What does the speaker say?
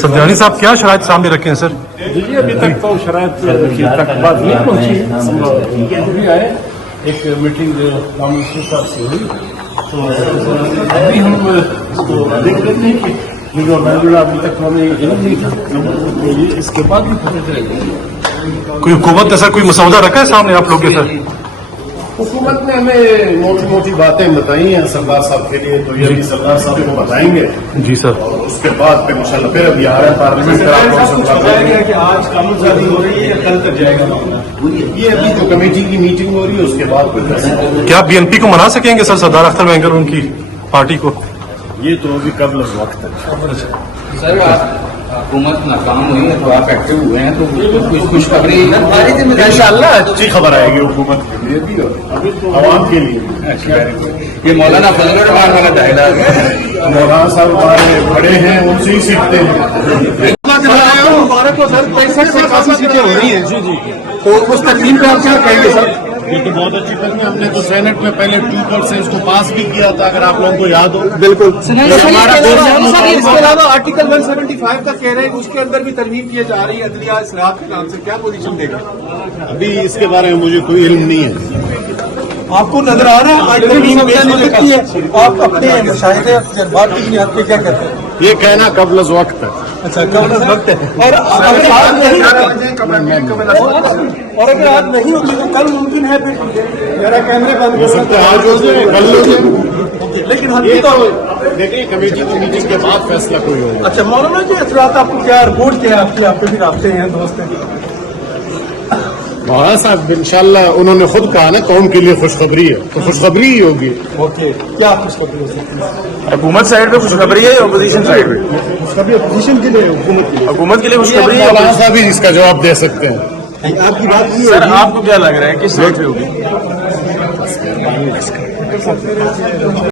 سبزیانی صاحب کیا شرائط سامنے رکھے ہیں سر؟ جی ابھی تک تو شرائط تک بات نہیں پہنچی. ابھی آئے ایک میٹنگ منسٹر صاحب سے ہوئی تو ابھی ہم اس کو دیکھ لیتے ہیں کہ جو موجودہ ابھی تک ہمیں علم نہیں تھا تو اس کے بعد بھی پتہ چلے گا. کوئی حکومت نے سر کوئی مسودہ رکھا ہے سامنے آپ لوگ کے سر؟ حکومت نے ہمیں موٹی موٹی باتیں بتائی ہیں سردار صاحب کے لیے, تو یہ بھی سردار صاحب کو بتائیں گے. جی سر. اور اس کے بعد پھر انشاءاللہ پھر ابھی آ رہا ہے پارلیمنٹ. آج کامزادی ہو رہی ہے یا کل تک جائے گا؟ یہ ابھی تو کمیٹی کی میٹنگ ہو رہی ہے, اس کے بعد پھر کیا بی این پی کو منا سکیں گے سر سردار اختر وینگر ان کی پارٹی کو؟ یہ تو ابھی قبل از وقت ہے. سر حکومت ناکام ہوئی ہے تو آپ ایکٹیو ہوئے ہیں تو کچھ خوشخبری انشاءاللہ اچھی خبر آئے گی حکومت کے لیے بھی اور عوام کے لیے. یہ مولانا فضل الرحمان والا ڈائلاگ ہے. مولانا صاحب ہمارے بڑے ہیں, ان سے ہی سیکھتے ہیں. مبارک ہو سر, 65 سے 81 سیٹیں ہو رہی ہیں. جی جی, تو اس تقسیم پہ آپ کیا کہیں گے سر؟ یہ تو بہت اچھی بات ہے. ہم نے تو سینٹ میں پہلے 2% سے اس کو پاس بھی کیا تھا, اگر آپ لوگوں کو یاد ہو. بالکل. اس کے علاوہ آرٹیکل 175 کا کہہ رہے ہیں اس کے اندر بھی ترمیم کی جا رہی ہے عدلیہ اصلاحات کے نام سے, کیا پوزیشن دے گا؟ ابھی اس کے بارے میں مجھے کوئی علم نہیں ہے. آپ کو نظر آ رہا ہے آپ اپنے مشاہدے جذبات کی بنیاد پہ کیا کہتے ہیں؟ یہ کہنا قبل از وقت ہے. اچھا قبل از وقت ہے. اور اگر آج نہیں ہوتی تو کل ممکن ہے پھر میرا کیمرے بند ہو سکتا ہے آج ہو جائے کل ہو جائے, لیکن ہم یہ تو دیکھیں کمیٹی کی میٹنگ کے بعد فیصلہ کوئی ہوگا. اچھا مولانا جی, اثرات آپ کو کیا رپورٹ کیا ہے آپ کے بھی رابطے ہیں دوست ہیں؟ مولانا صاحب انشاءاللہ انہوں نے خود کہا نا قوم کے لیے خوشخبری ہے, تو خوشخبری ہی ہوگی. اوکے, کیا خوشخبری ہو سکتی ہے؟ حکومت سائڈ پہ خوشخبری ہے یا اپوزیشن سائڈ پہ؟ خوشخبری اپوزیشن کے لیے, حکومت کے لیے خوشخبری ہے. مولانا صاحب ہی اس کا جواب دے سکتے ہیں. آپ کی بات نہیں سر آپ کو کیا لگ رہا ہے کس سائڈ پہ ہوگی؟ ہوگی.